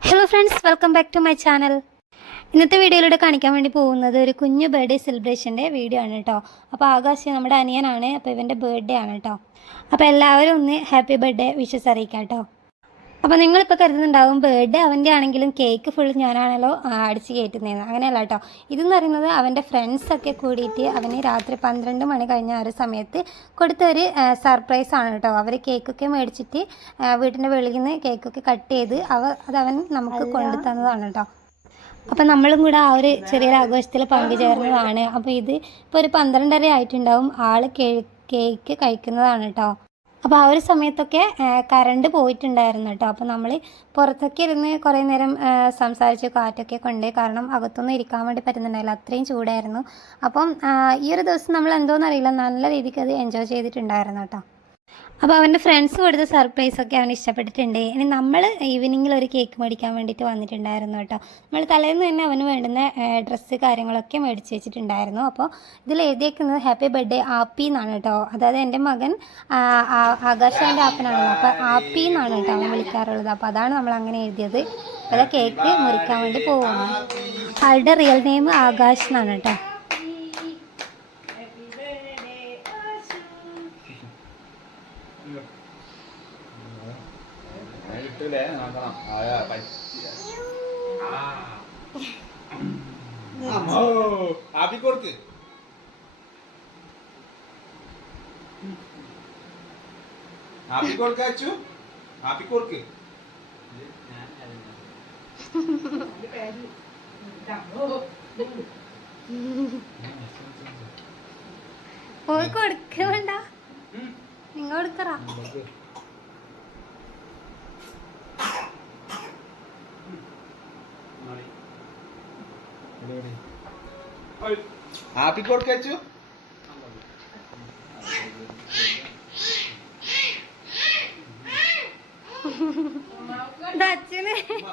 Hello friends welcome back to my channel ഇന്നത്തെ വീഡിയോയിലൂടെ കാണിക്കാൻ വേണ്ടി പോകുന്നത് ഒരു കുഞ്ഞു ബർത്ത്ഡേ സെലിബ്രേഷന്റെ വീഡിയോ ആണ് കേട്ടോ അപ്പോൾ ആകാശ് നമ്മുടെ അനിയനാണ് അപ്പോൾ ഇവന്റെ ബർത്ത്ഡേ ആണ് കേട്ടോ അപ്പോൾ എല്ലാവരും ഒന്ന് ഹാപ്പി ബർത്ത്ഡേ വിഷസ് അറിയിക്കാം കേട്ടോ അപ്പോൾ നിങ്ങളിപ്പോൾ കരുതുന്നുണ്ടാവും ബർത്ത്ഡേ അവന്റെ ആണെങ്കിലും കേക്ക് ഫുൾ ഞാനാണല്ലോ അടിച്ച് കയറ്റുന്നതെന്ന് അങ്ങനെയല്ല കേട്ടോ ഇതെന്ന് പറയുന്നത് ഫ്രണ്ട്സ് ഒക്കെ കൂടിയിട്ട് അവന് രാത്രി പന്ത്രണ്ട് മണി കഴിഞ്ഞ ആ ഒരു സമയത്ത് കൊടുത്ത ഒരു സർപ്രൈസ് ആണ് കേട്ടോ അവർ കേക്കൊക്കെ മേടിച്ചിട്ട് വീട്ടിന്റെ വീട്ടിന്റെ വെളിയിൽ നിന്ന് കേക്കൊക്കെ കട്ട് ചെയ്ത് അവ അത് അവൻ നമുക്ക് കൊണ്ടു തന്നതാണ് കേട്ടോ അപ്പം നമ്മളും കൂടെ ആ ഒരു ചെറിയൊരു ആഘോഷത്തിൽ പങ്കുചേർന്നതാണ്. അപ്പോൾ ഇത് ഇപ്പൊ ഒരു പന്ത്രണ്ടര ആയിട്ടുണ്ടാവും. ആൾ കേക്ക് കഴിക്കുന്നതാണ് കേട്ടോ അപ്പോൾ ആ ഒരു സമയത്തൊക്കെ കറണ്ട് പോയിട്ടുണ്ടായിരുന്നു കേട്ടോ അപ്പോൾ നമ്മൾ പുറത്തൊക്കെ ഇരുന്ന് കുറേ നേരം സംസാരിച്ച് കാറ്റൊക്കെ കൊണ്ട് കാരണം അകത്തൊന്നും ഇരിക്കാൻ വേണ്ടി പറ്റുന്നുണ്ടായില്ല. അത്രയും ചൂടായിരുന്നു. അപ്പം ഈ ഒരു ദിവസം നമ്മൾ എന്തോന്നറിയില്ല നല്ല രീതിക്ക് അത് എൻജോയ് ചെയ്തിട്ടുണ്ടായിരുന്നു കേട്ടോ അപ്പോൾ അവന്റെ ഫ്രണ്ട്സ് കൊടുത്ത സർപ്രൈസ് ഒക്കെ അവന് ഇഷ്ടപ്പെട്ടിട്ടുണ്ട്. ഇനി നമ്മൾ ഈവനിങ്ങിൽ ഒരു കേക്ക് മേടിക്കാൻ വേണ്ടിയിട്ട് വന്നിട്ടുണ്ടായിരുന്നു കേട്ടോ. നമ്മൾ തലേന്ന് തന്നെ അവന് വേണ്ടുന്ന ഡ്രസ്സ് കാര്യങ്ങളൊക്കെ മേടിച്ച് വെച്ചിട്ടുണ്ടായിരുന്നു. അപ്പോൾ ഇതിൽ എഴുതിയേക്കുന്നത് ഹാപ്പി ബർത്ത്ഡേ ആപ്പി എന്നാണ് കേട്ടോ. അതായത് എന്റെ മകൻ ആകാശാന്റെ ആപ്പനാണല്ലോ അപ്പോൾ ആപ്പി എന്നാണ് കേട്ടോ അവൻ വിളിക്കാറുള്ളത്. അപ്പോൾ അതാണ് നമ്മൾ അങ്ങനെ എഴുതിയത്. അപ്പോൾ കേക്ക് മുറിക്കാൻ വേണ്ടി പോകുന്നു ആളുടെ റിയൽ നെയിം ആകാശ് എന്നാണ് കേട്ടോ. ഇട്ടില്ലേ? നോക്കണം. ആപ്പി കൊടുക്ക്. ആപ്പി കൊടുക്ക അച്ചു. ആപ്പി കൊടുക്ക്. പോയി കൊടുക്കണ്ട നിങ്ങൾ കൊടുക്കറ ആപ്പി കൊടുക്ക അച്ചു ഇത് അച്ഛന്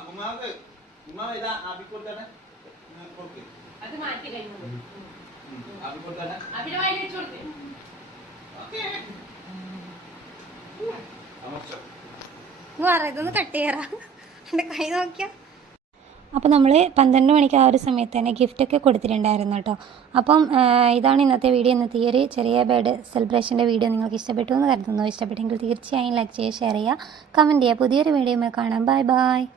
ഉമ്മാക്ക്. ഉമ്മ ഇതാ ആപ്പി കൊടുത്തേ കൊടുക്ക് അത് മാറ്റി കഴിഞ്ഞു. ആപ്പി കൊടുത്തേ അവിടെ വായിൽ വെച്ച് പറ ഇതൊന്ന് കട്ട് ചെയ്യാറാ. എന്റെ കൈ നോക്കിയാ. അപ്പോൾ നമ്മൾ പന്ത്രണ്ട് മണിക്ക് ആ ഒരു സമയത്ത് തന്നെ ഗിഫ്റ്റൊക്കെ കൊടുത്തിട്ടുണ്ടായിരുന്നു കേട്ടോ അപ്പം ഇതാണ് ഇന്നത്തെ വീഡിയോ ഇന്നത്തെ ഈ ഒരു ചെറിയ ബേഡ് സെലിബ്രേഷന്റെ വീഡിയോ നിങ്ങൾക്ക് ഇഷ്ടപ്പെട്ടു എന്ന് കരുതുന്നു. ഇഷ്ടപ്പെട്ടെങ്കിൽ തീർച്ചയായും ലൈക്ക് ചെയ്യുക ഷെയർ ചെയ്യുക. കമന്റ് ചെയ്യുക. പുതിയൊരു വീഡിയോ കാണാം. Bye bye